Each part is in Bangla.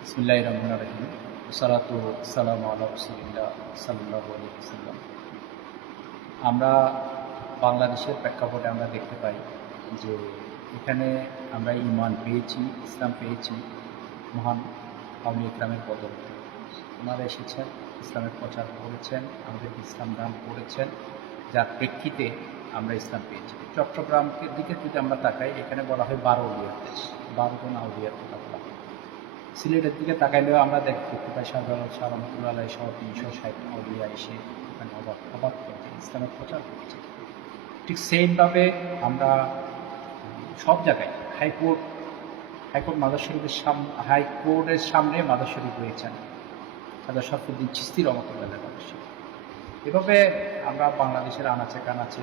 রহিম সালাতু সালাম আমরা বাংলাদেশের প্রেক্ষাপটে আমরা দেখতে পাই যে এখানে আমরা ইমান পেয়েছি, ইসলাম পেয়েছি, মহান আওয়ামী ইকরামের বদল। ওনারা এসেছেন, ইসলামের প্রচার করেছেন আমাদের ইসলাম দান করেছেন, যার প্রেক্ষিতে আমরা ইসলাম পেয়েছি। চট্টগ্রামের দিকে যদি আমরা তাকাই, এখানে বলা হয় বারো উলিয়ার দেশ বারো জন আউলিয়ার কথা বলা হয় সিলেটের দিকে তাকাইলেও আমরা দেখ- দেখতে পাই সাধারণ সারমতুল্লাহ সহ তিনশো ষাট আউলিয়া এসে এখানে অবাক অবাক করেছেন ইসলামের প্রচার করেছে। ঠিক সেইভাবে আমরা সব জায়গায় হাইকোর্ট হাইকোর্ট মাদার শরীফের সামনে হাইকোর্টের সামনে মাদার শরীফ রয়েছেন সাদা শরফুদ্দিন চিস্তির রহমতুল্লাহ মাদার এভাবে আমরা বাংলাদেশের আনাচে কানাচে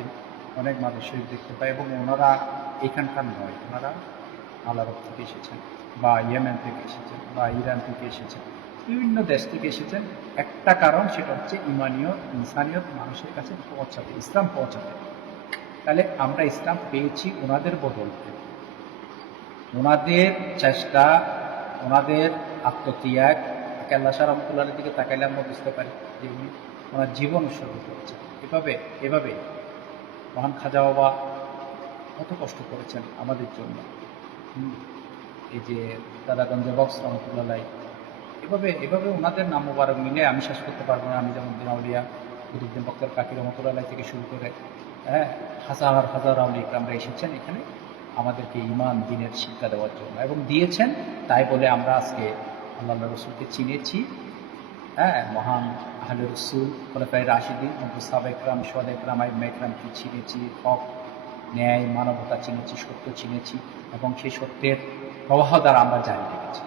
অনেক মাদার শরীফ দেখতে পাই এবং ওনারা এখানকার নয়, ওনারা আলারব থেকে এসেছেন বা ইয়েমেন থেকে এসেছেন বা ইরান থেকে এসেছেন, বিভিন্ন দেশ থেকে এসেছেন। একটা কারণ সেটা হচ্ছে ইমানীয় ইনসানিয়ত মানুষের কাছে পৌঁছাতে, ইসলাম পৌঁছাতে। তাহলে আমরা ইসলাম পেয়েছি ওনাদের বদলতে। ওনাদের চেষ্টা, ওনাদের আত্মত্যাগ কেল্লা সার রহমতুল্লাহের দিকে তাকাইলে আমরা বুঝতে পারি যে উনি ওনার জীবন উৎসর্গ করেছেন। এভাবে এভাবে মহান খাজা বাবা কত কষ্ট করেছেন আমাদের জন্য। এই যে দাদাগঞ্জে বক্স রহমতুল্লাহ এভাবে এভাবে ওনাদের নাম মোবারক মিলে আমি শেষ করতে পারব না। আমি যেমন দিনাউলিয়া কুতুবদিন বক্তর কাকি রহমতুল্লাহ থেকে শুরু করে হ্যাঁ হাজার হাজার আউলি আমরা এসেছেন এখানে। আমাদেরকে ইমান, দিনের শিক্ষা দেওয়ার জন্য। এবং দিয়েছেন, তাই বলে আমরা আজকে আল্লাহ রসুলকে চিনেছি। হ্যাঁ মহান আহলে রসুল খোলাফাই রাশিদিন সাব একরাম সোয়াদ একরাম আইম একরামকে চিনেছি। হক ন্যায়, মানবতা চিনেছি, সত্য চিনেছি এবং সেই সত্যের প্রবাহ দ্বারা আমরা জানিয়ে রেখেছি।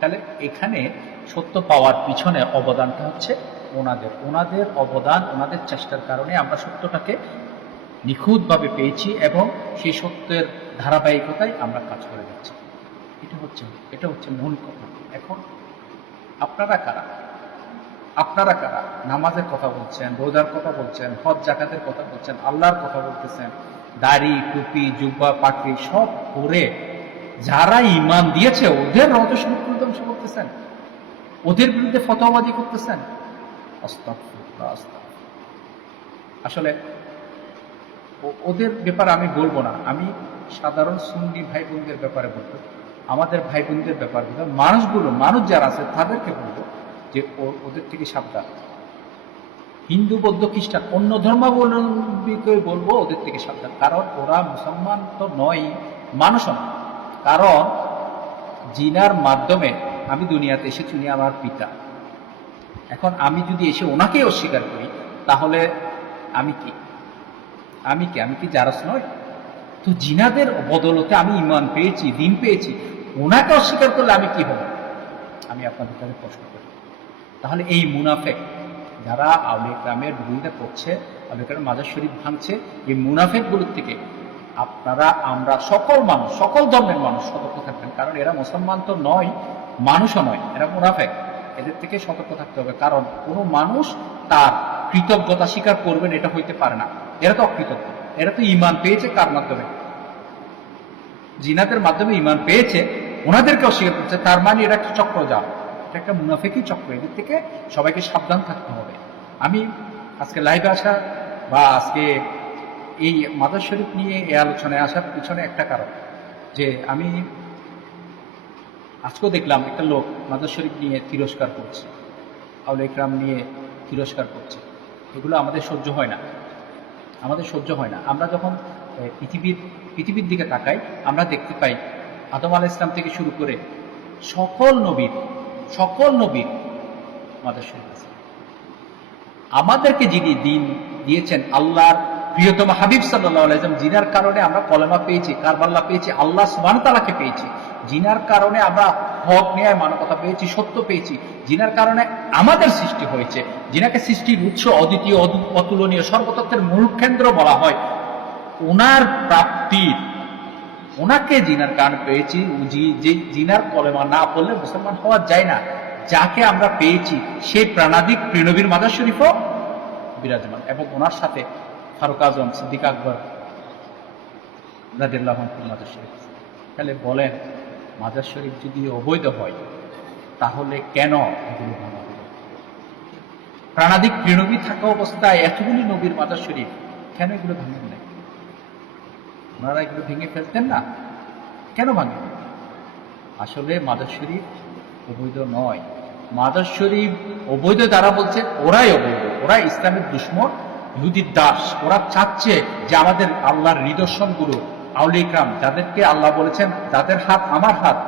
তাহলে এখানে সত্য পাওয়ার পিছনে অবদানটা হচ্ছে ওনাদের। ওনাদের অবদান, ওনাদের চেষ্টার কারণে আমরা সত্যটাকে নিখুঁতভাবে পেয়েছি এবং সেই সত্যের ধারাবাহিকতায় আমরা কাজ করে যাচ্ছি। এটা হচ্ছে এটা হচ্ছে মূল কথা। এখন আপনারা কারা? আপনারা কারা? নামাজের কথা বলছেন, রোজার কথা বলছেন, হজ, জাকাতের কথা বলছেন, আল্লাহর কথা বলতেছেন দাড়ি, টুপি, জুব্বা পাখি সব করে যারা ইমান দিয়েছে, ওদের রজস্বরূপ ধ্বংস করতেছেন। ওদের বিরুদ্ধে ফতোয়াবাজি করতেছেন। আসলে ওদের ব্যাপারে আমি বলব না। আমি সাধারণ সুন্নি ভাই বোনদের ব্যাপারে বলব। আমাদের ভাই বোনদের ব্যাপারে মানুষগুলো, মানুষ যারা আছে, তাদেরকে বলব যে ওদের থেকে সাবধান। হিন্দু, বৌদ্ধ, খ্রিস্টান, অন্য ধর্মাবলম্বীকে বলব ওদের থেকে সাবধান। কারণ ওরা মুসলমান তো নয় মানুষ কারণ জিনার মাধ্যমে আমি দুনিয়াতে এসেছি, উনি আমার পিতা। এখন আমি যদি এসে ওনাকেই অস্বীকার করি, তাহলে আমি কি? আমি কি? আমি কি জারস নয় তো জিনাদের বদলতে আমি ইমান পেয়েছি, দিন পেয়েছি। ওনাকে অস্বীকার করলে আমি কি হব? আমি আপনাদের কাছে প্রশ্ন করি। তাহলে এই মুনাফেক যারা আউলিয়া গ্রামের বিরোধিতা করছে আউলিয়া গ্রামের মাজার শরীফ ভাঙছে, এই মুনাফেকগুলোর থেকে আপনারা, আমরা সকল মানুষ, সকল ধর্মের মানুষ সতর্ক থাকবেন, কারণ এরা মুসলমান তো নয়, মানুষও নয়, এরা মুনাফেক। এদের থেকে সতর্ক থাকতে হবে, কারণ কোনো মানুষ তার কৃতজ্ঞতা স্বীকার করবেন এটা হইতে পারে না। এরা তো অকৃতজ্ঞ, এরা তো ইমান পেয়েছে কার মাধ্যমে? জিনাদের মাধ্যমে ইমান পেয়েছে ওনাদেরকে অস্বীকার করছে, তার মানে এরা একটা চক্র যাও এটা একটা মুনাফেকই চক্র, এদিক থেকে সবাইকে সাবধান থাকতে হবে। আমি আজকে লাইভে আসা বা আজকে এই মাদার শরীফ নিয়ে এই আলোচনায় আসার পিছনে একটা কারণ, যে আমি আজকেও দেখলাম একটা লোক মাদার শরীফ নিয়ে তিরস্কার করছে আউল ইকরাম নিয়ে তিরস্কার করছে। এগুলো আমাদের সহ্য হয় না। আমাদের সহ্য হয় না। আমরা যখন পৃথিবীর পৃথিবীর দিকে তাকাই, আমরা দেখতে পাই আদম আলাহ ইসলাম থেকে শুরু করে সকল নবীর সকল নবীর আমাদের শরীর আছে। আমাদেরকে যিনি দিন দিয়েছেন আল্লাহর প্রিয়তম হাবিব আলাইসলাম জিনার কারণে আমরা কলেমা পেয়েছি, কারবাল্লা পেয়েছি, আল্লাহ সুবান তালাকে পেয়েছি। জিনার কারণে আমরা হক, ন্যায়, মানবতা পেয়েছি, সত্য পেয়েছি। জিনার কারণে আমাদের সৃষ্টি হয়েছে জিনাকে সৃষ্টির উৎস অদ্বিতীয় অতুলনীয়, সর্বতত্ত্বের মূল কেন্দ্র বলা হয় ওনার প্রাপ্তির ওনাকে জিনার গান পেয়েছি যে জিনার কলেমা না পড়লে মুসলমান হওয়া যায় না। যাকে আমরা পেয়েছি সেই প্রাণাদিক প্রিনবীর মাদার শরীফও বিরাজমান। এবং ওনার সাথে ফারুক আজম, সিদ্দিক আকবর রাদিল্লাহ মাদার শরীফ। তাহলে বলেন, মাজার শরীফ যদি অবৈধ হয়, তাহলে কেন এগুলো ভাঙা হলো? প্রাণাদিক প্রেরবী থাকা অবস্থায় এতগুলি নবীর মাজার শরীফ, কেন এগুলো ভেঙে দিলেন ওনারা এগুলো ভেঙে ফেলতেন না। কেন ভাঙে আসলে মাদার শরীফ অবৈধ নয়। মাদার শরীফ অবৈধ যারা বলছে, ওরাই অবৈধ। ওরা ইসলামের দুশ্মন, ইহুদির দাস। ওরা চাচ্ছে যে আমাদের আল্লাহর নিদর্শনগুলো আউলি ইকরাম, যাদেরকে আল্লাহ বলেছেন, যাদের হাত আমার হাত,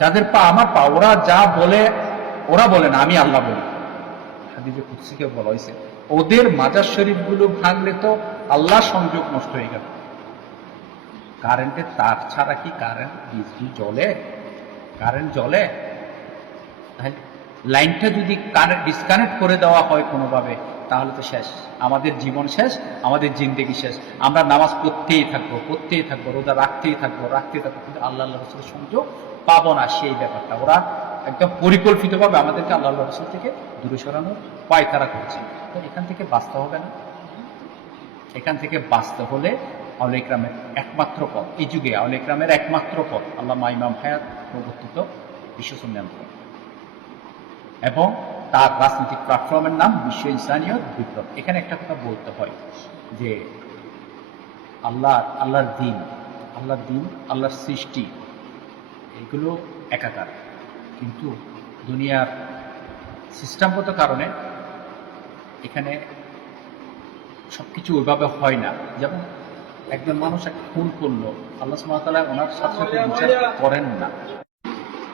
যাদের পা আমার পা, ওরা যা বলে, ওরা বলে না, আমি আল্লাহ বলি। হাদিজে কুৎসিকে বলা হয়েছে, ওদের মাজার শরীফগুলো ভাঙলে তো আল্লাহ সংযোগ নষ্ট হয়ে গেল। কারেন্টের তার ছাড়া কি কারেন্ট বিজলি জ্বলে? কারেন্ট তাহলে লাইনটা যদি কানেক্ট ডিসকানেক্ট করে দেওয়া হয় কোনোভাবে, তাহলে তো শেষ। আমাদের জীবন শেষ, আমাদের জিন্দগি শেষ। আমরা নামাজ পড়তেই থাকব পড়তেই থাকব, রোজা রাখতেই থাকব রাখতেই থাকব, কিন্তু আল্লাহ আল্লাহ রসুলের সংযোগ পাবো না সেই ব্যাপারটা। ওরা একদম পরিকল্পিতভাবে আমাদেরকে আল্লাহ আল্লাহ রসুল থেকে দূরে সরানোর পায়তারা করছে। তো এখান থেকে বাঁচতে হবে না। এখান থেকে বাঁচতে হলে আউল ইকরামের একমাত্র পথ। এই যুগে আউল ইকরামের একমাত্র পথ। আল্লাহ ইমাম হায়াত প্রবর্তিত বিশ্বসন্যান এবং তার রাজনৈতিক প্ল্যাটফর্মের নাম বিশ্ব ইনসানিয়ত বিপ্লব। এখানে একটা কথা বলতে হয় যে আল্লাহ, আল্লাহর দিন আল্লাহর দিন, আল্লাহর সৃষ্টি, এগুলো একাকার। কিন্তু দুনিয়ার সিস্টেমগত কারণে এখানে সবকিছু ওইভাবে হয় না। যেমন একজন মানুষ একটা খুন করল, আল্লাহ সুমাতালা ওনার সাথে সাথে বিচার করেন না।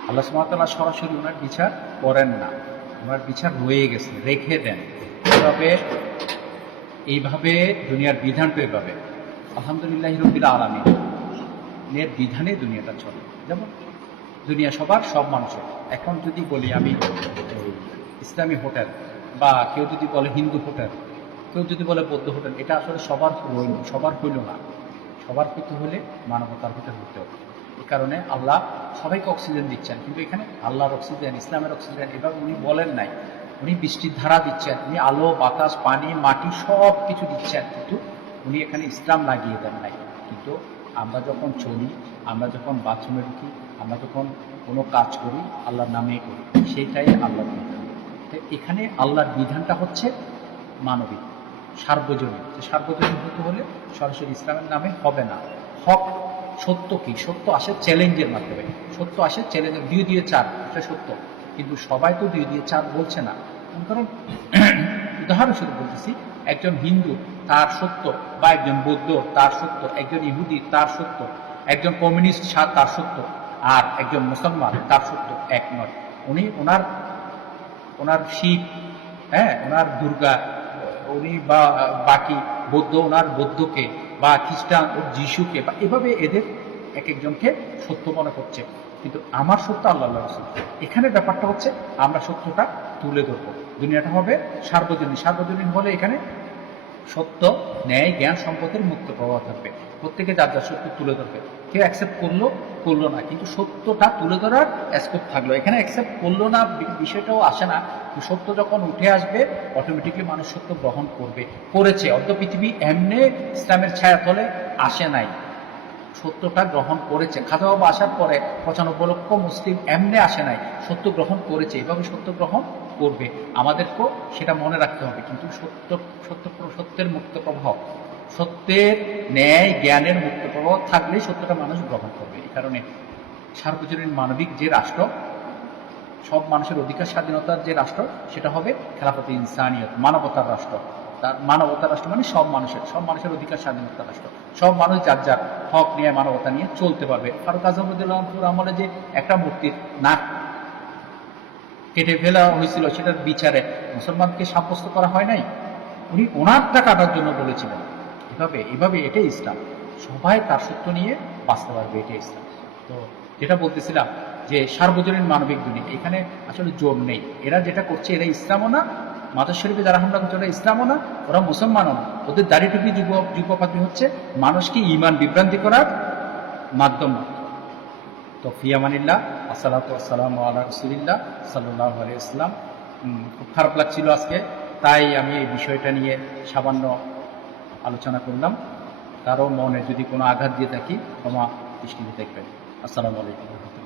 আল্লাহ সুমাতালা সরাসরি ওনার বিচার করেন না। ওনার বিচার রয়ে গেছে, রেখে দেন। এইভাবে এইভাবে দুনিয়ার বিধানটা এইভাবে আলহামদুলিল্লাহ রবিল আলমী এর বিধানে দুনিয়াটা চলে। যেমন দুনিয়া সবার, সব মানুষের। এখন যদি বলি আমি ইসলামী হোটেল বা কেউ যদি বলে হিন্দু হোটেল কেউ যদি বলে বৌদ্ধ হোটেল, এটা আসলে সবার হইল সবার হইল না। সবার কিছু হলে মানবতার ভিতরে হতে হবে। এই কারণে আল্লাহ সবাইকে অক্সিজেন দিচ্ছেন, কিন্তু এখানে আল্লাহর অক্সিজেন ইসলামের অক্সিজেন এবার উনি বলেন নাই। উনি বৃষ্টির ধারা দিচ্ছেন, উনি আলো, বাতাস, পানি, মাটি সব কিছু দিচ্ছেন, কিন্তু উনি এখানে ইসলাম লাগিয়ে দেন নাই। কিন্তু আমরা যখন চলি, আমরা যখন বাথরুমে ঢুকি, আমরা যখন কোনো কাজ করি, আল্লাহর নামে করি, সেইটাই আল্লাহর বিধান। এখানে আল্লাহর বিধানটা হচ্ছে মানবিক। সার্বজনীন। সার্বজনীন হতে হলে সরাসরি ইসলামের নামে হবে না। হক সত্য কি? সত্য আসে চ্যালেঞ্জের মাধ্যমে। সত্য আসে চ্যালেঞ্জের দুই দিয়ে চার, এটা সত্য। কিন্তু সবাই তো দুই দিয়ে চার বলছে না। কারণ উদাহরণস্বরূপ বলতেছি, একজন হিন্দু, তার সত্য, বা একজন বৌদ্ধ, তার সত্য, একজন ইহুদি, তার সত্য, একজন কমিউনিস্ট তার সত্য, আর একজন মুসলমান, তার সত্য এক নয়। উনি ওনার ওনার শিব হ্যাঁ ওনার দুর্গা উনি বা বাকি বৌদ্ধ, ওনার বৌদ্ধকে বা খ্রিস্টান ও যিশুকে বা এভাবে এদের এক একজনকে সত্য মনে করছে। কিন্তু আমার সত্য আল্লাহ রসুল। এখানে ব্যাপারটা হচ্ছে আমরা সত্যটা তুলে ধরবো। দুনিয়াটা হবে সার্বজনীন। সার্বজনীন হলে এখানে সত্য, ন্যায়, জ্ঞান সম্পদের মুক্ত প্রভাব থাকবে। প্রত্যেকে যার যার সত্য তুলে ধরবে। কেউ অ্যাকসেপ্ট করল করল না। কিন্তু সত্যটা তুলে ধরার স্কোপ থাকল। এখানে অ্যাকসেপ্ট করল না বিষয়টাও আসে না। সত্য যখন উঠে আসবে অটোমেটিকলি মানুষ সত্য গ্রহণ করবে। করেছে। অর্ধ পৃথিবী এমনি ইসলামের ছায়াতলে আসে নাই। সত্যটা গ্রহণ করেছে। খাজা বাবা আসার পরে পঁচানব্বই লক্ষ মুসলিম এমনি আসে নাই। সত্য গ্রহণ করেছে। এভাবে সত্য গ্রহণ করবে, আমাদেরকেও সেটা মনে রাখতে হবে। কিন্তু সত্য সত্য, সত্যের মুক্ত প্রভাব সত্যের ন্যায়, জ্ঞানের মুক্ত প্রভাব থাকলেই সত্যটা মানুষ গ্রহণ করবে। এই কারণে সার্বজনীন মানবিক যে রাষ্ট্র, সব মানুষের অধিকার, স্বাধীনতার যে রাষ্ট্র, সেটা হবে খেলাফতি ইনসানিয়ত, মানবতার রাষ্ট্র। তার মানবতার রাষ্ট্র মানে সব মানুষের সব মানুষের অধিকার, স্বাধীনতার রাষ্ট্র। সব মানুষ যার যার হক নিয়ে মানবতা নিয়ে চলতে পারবে। ফারুক আজমুদ্দুল্লাহপুর আমলে যে একটা মূর্তির নাক কেটে ফেলা হয়েছিল সেটার বিচারে। মুসলমানকে সাব্যস্ত করা হয় নাই। উনি ওনারটা কাটার জন্য বলেছিলেন। এভাবে এভাবে এটাই ইসলাম। সবাই তার সত্য নিয়ে বাঁচতে পারবে, এটাই ইসলাম। তো যেটা বলতেছিলাম যে সার্বজনীন মানবিক দুনিয়া এখানে আসলে জোর নেই। এরা যেটা করছে, এরা ইসলামও না। মাতার শরীফে যারা হামলা করছে, ওরা ইসলামও না। ওরা মুসলমানও না। ওদের দাড়ি টুপি যুব যুগপাতি হচ্ছে মানুষকে ইমান বিভ্রান্তি করার মাধ্যম। তো ফিয়ামানিল্লাহ আসসালাতু আসসালাম আল্লাহ রসুলিল্লাহ সাল্লাহ আলিয়াল্লাম খুব খারাপ লাগছিল আজকে, তাই আমি এই বিষয়টা নিয়ে সামান্য আলোচনা করলাম। কারও মনে যদি কোনো আঘাত দিয়ে থাকি, ক্ষমা দৃষ্টিতে দেখবেন। আসসালামু আলাইকুম।